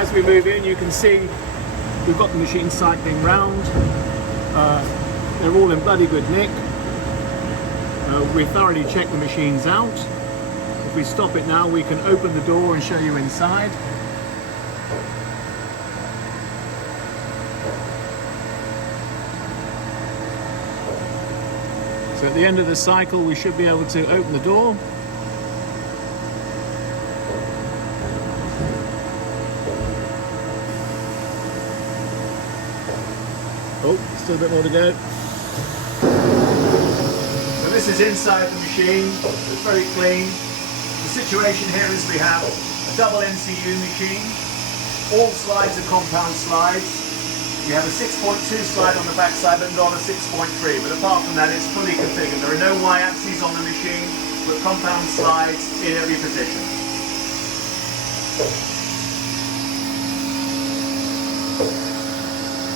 as we move in, you can see we've got the machine cycling round. They're all in bloody good nick. We thoroughly checked the machines out. If we stop it now, we can open the door and show you inside. So at the end of the cycle, we should be able to open the door. Oh, still a bit more to go. So this is inside the machine. It's very clean. The situation here is we have a double NCU machine. All slides are compound slides. We have a 6.2 slide on the back side and on a 6.3, but apart from that it's fully configured. There are no Y-axes on the machine, but compound slides in every position.